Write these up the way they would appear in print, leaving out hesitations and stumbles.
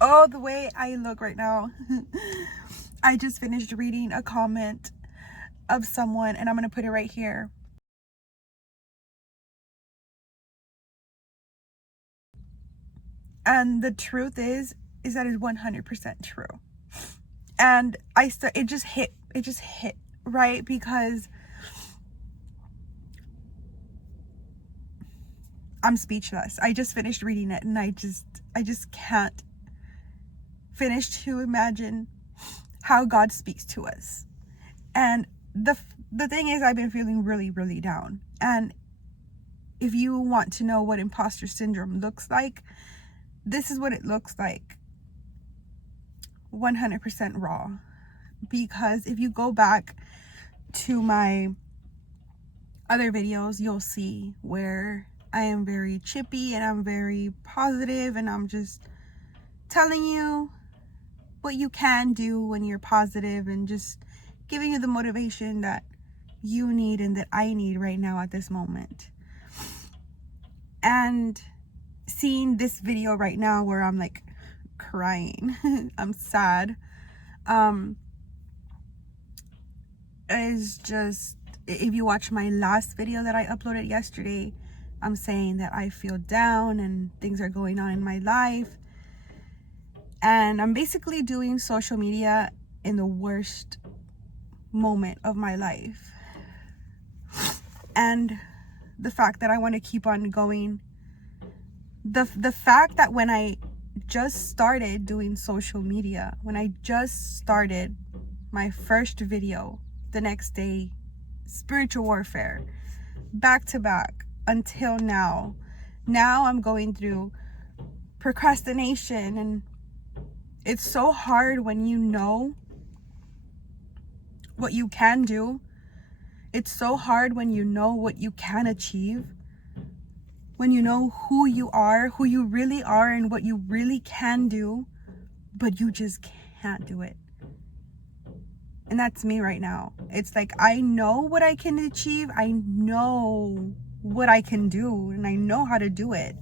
Oh, the way I look right now. I just finished reading a comment of someone, and I'm going to put it right here. And the truth is that it's 100% true. And it just hit, right? Because I'm speechless. I just finished reading it, and I just can't finish to imagine how God speaks to us. And the thing is, I've been feeling really, really down. And if you want to know what imposter syndrome looks like, this is what it looks like. 100% raw. Because if you go back to my other videos, you'll see where I am very chippy and I'm very positive, and I'm just telling you what you can do when you're positive, and just giving you the motivation that you need and that I need right now at this moment. And seeing this video right now where I'm like crying, I'm sad, is just, if you watch my last video that I uploaded yesterday, I'm saying that I feel down and things are going on in my life. And I'm basically doing social media in the worst moment of my life. And the fact that I want to keep on going, the fact that when I just started doing social media, when I just started my first video, the next day, spiritual warfare, back to back, until now I'm going through procrastination. And it's so hard when you know what you can do. It's so hard when you know what you can achieve, when you know who you are, who you really are, and what you really can do, but you just can't do it. And that's me right now. It's like, I know what I can achieve, I know what I can do, and I know how to do it,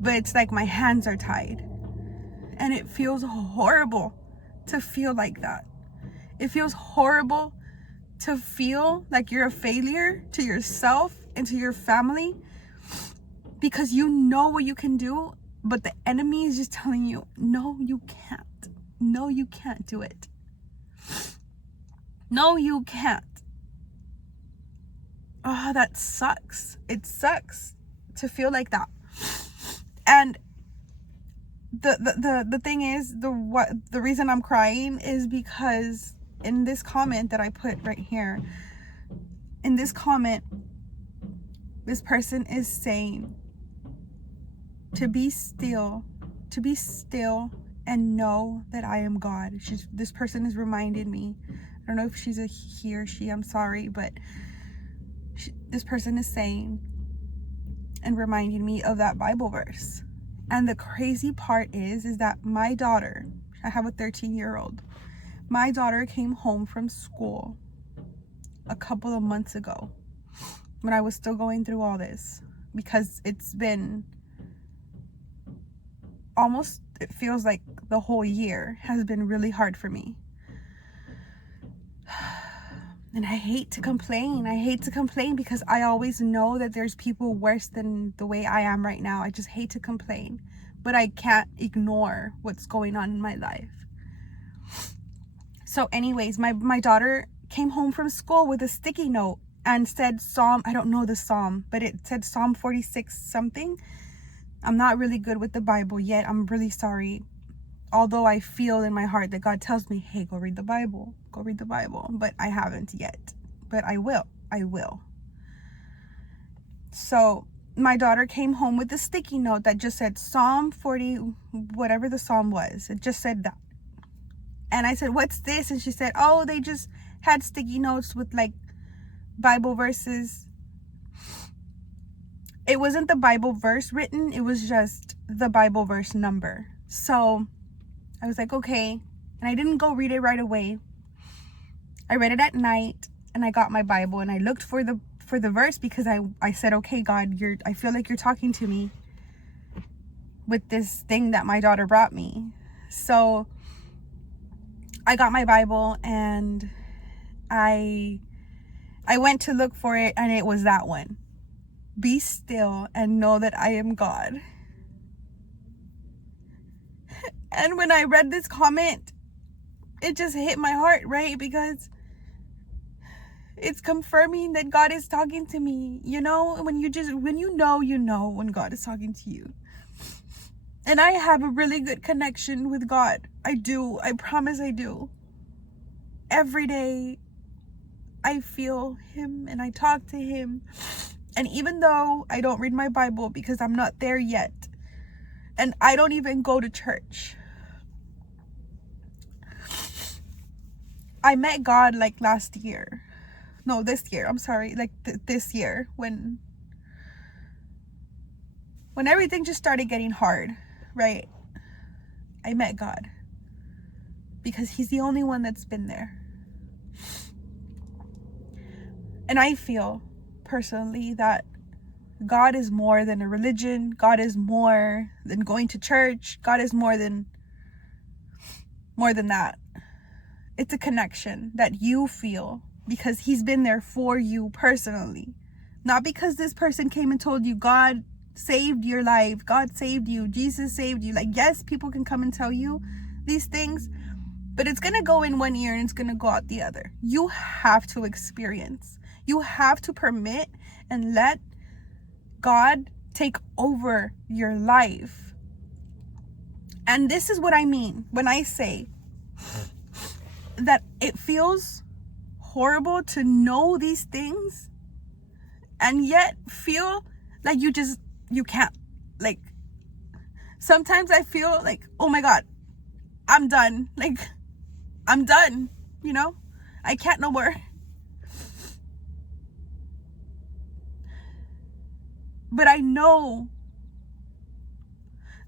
but it's like my hands are tied. And it feels horrible to feel like that. It feels horrible to feel like you're a failure to yourself and to your family, because you know what you can do, but the enemy is just telling you, no, you can't. No, you can't do it. No, you can't. Oh, that sucks. It sucks to feel like that. And the thing is, the reason I'm crying is because in this comment that I put right here, in this comment, this person is saying to be still and know that I am God. This person has reminded me, I don't know if she's a he or she, I'm sorry, but this person is saying and reminding me of that Bible verse. And the crazy part is that my daughter, I have a 13-year-old, my daughter came home from school a couple of months ago when I was still going through all this, because it's been almost, it feels like the whole year has been really hard for me. And I hate to complain because I always know that there's people worse than the way I am right now. I just hate to complain, but I can't ignore what's going on in my life. So anyways, my daughter came home from school with a sticky note and said Psalm, I don't know the Psalm, but it said Psalm 46 something. I'm not really good with the Bible yet. I'm really sorry. Although I feel in my heart that God tells me, hey, go read the Bible. Go read the Bible. But I haven't yet. But I will. So my daughter came home with a sticky note that just said Psalm 40, whatever the Psalm was. It just said that. And I said, what's this? And she said, oh, they just had sticky notes with like Bible verses. It wasn't the Bible verse written. It was just the Bible verse number. So I was like, okay. And I didn't go read it right away. I read it at night, and I got my Bible and I looked for the verse, because I said, okay, God, I feel like you're talking to me. with this thing that my daughter brought me. So I got my Bible and I went to look for it, and it was that one. Be still and know that I am God. And when I read this comment, it just hit my heart, right? Because it's confirming that God is talking to me. You know, when you know when God is talking to you. And I have a really good connection with God. I do. I promise I do. Every day I feel him and I talk to him. And even though I don't read my Bible because I'm not there yet, and I don't even go to church, I met God like last year. No, this year. I'm sorry. Like this year when everything just started getting hard, right? I met God because he's the only one that's been there. And I feel personally that God is more than a religion. God is more than going to church. God is more than that. It's a connection that you feel because he's been there for you personally. Not because this person came and told you God saved your life, God saved you, Jesus saved you. Like, yes, people can come and tell you these things, but it's going to go in one ear and it's going to go out the other. You have to experience. You have to permit and let God take over your life. And this is what I mean when I say that it feels horrible to know these things and yet feel like you can't. Like, sometimes I feel like, oh my God, I'm done. Like, I'm done, you know? I can't no more. But I know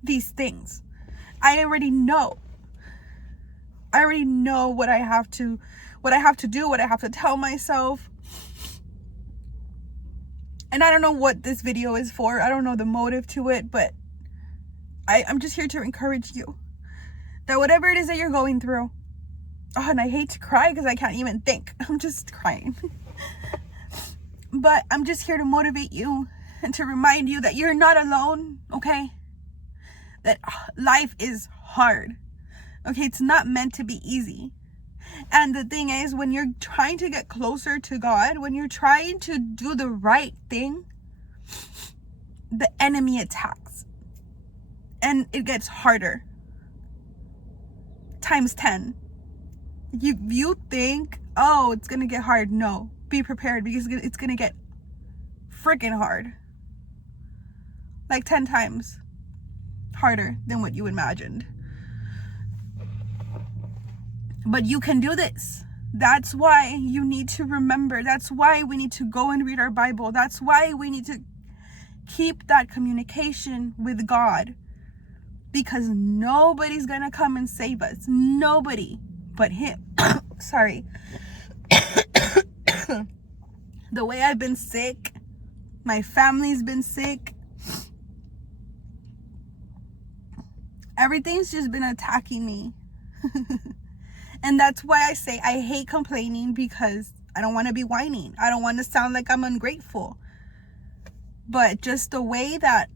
these things. I already know what I have to do, what I have to tell myself. And I don't know what this video is for. I don't know the motive to it, but I'm just here to encourage you that whatever it is that you're going through, and I hate to cry because I can't even think. I'm just crying. But I'm just here to motivate you and to remind you that you're not alone, okay? That life is hard, okay? It's not meant to be easy. And the thing is, when you're trying to get closer to God, when you're trying to do the right thing, the enemy attacks. And it gets harder. Times 10. You think, oh, it's going to get hard. No. Be prepared because it's going to get freaking hard. Like 10 times harder than what you imagined. But you can do this. That's why you need to remember. That's why we need to go and read our Bible. That's why we need to keep that communication with God. Because nobody's gonna come and save us. Nobody but him. Sorry. The way I've been sick, my family's been sick. Everything's just been attacking me. And that's why I say I hate complaining, because I don't want to be whining. I don't want to sound like I'm ungrateful. But just the way that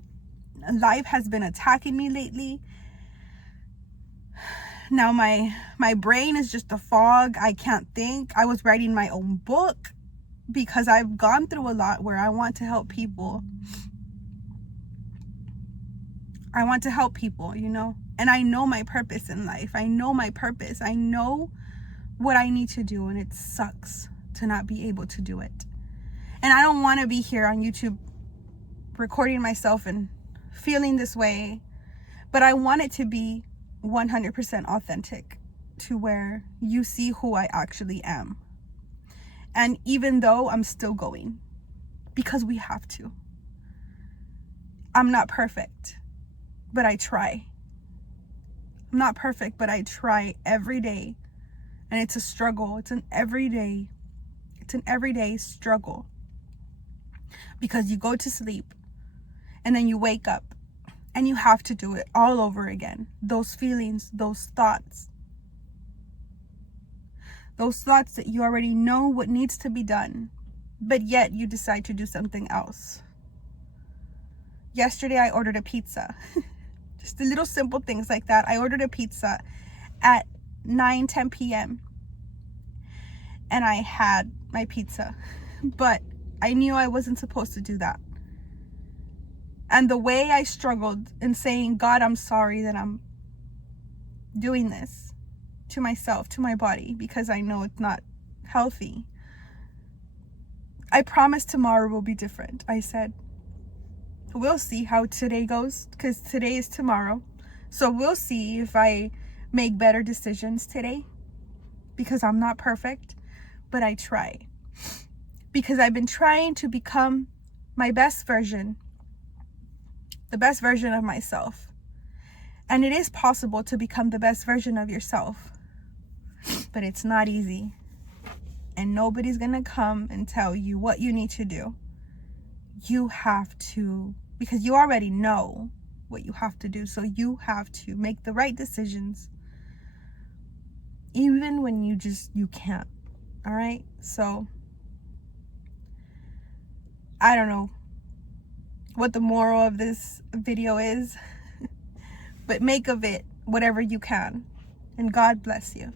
life has been attacking me lately, now my brain is just a fog. I can't think. I was writing my own book because I've gone through a lot where I want to help people. I want to help people, you know, and I know my purpose in life. I know my purpose. I know what I need to do, and it sucks to not be able to do it. And I don't want to be here on YouTube recording myself and feeling this way, but I want it to be 100% authentic, to where you see who I actually am. And even though I'm still going, because we have to. I'm not perfect, but I try. I'm not perfect, but I try every day. And it's a struggle. It's an everyday struggle. Because you go to sleep and then you wake up And you have to do it all over again. Those feelings, those thoughts that you already know what needs to be done, but yet you decide to do something else. Yesterday, I ordered a pizza. Just the little simple things like that. I ordered a pizza at 9-10 p.m. and I had my pizza, but I knew I wasn't supposed to do that. And the way I struggled in saying, God, I'm sorry that I'm doing this to myself, to my body, because I know it's not healthy. I promise tomorrow will be different. I said, we'll see how today goes, because today is tomorrow. So we'll see if I make better decisions today, because I'm not perfect, but I try. Because I've been trying to become my best version, the best version of myself. And it is possible to become the best version of yourself, but it's not easy. And nobody's gonna come and tell you what you need to do. You have to, because you already know what you have to do. So you have to make the right decisions, even when you can't. All right. So I don't know what the moral of this video is, but make of it whatever you can. And God bless you.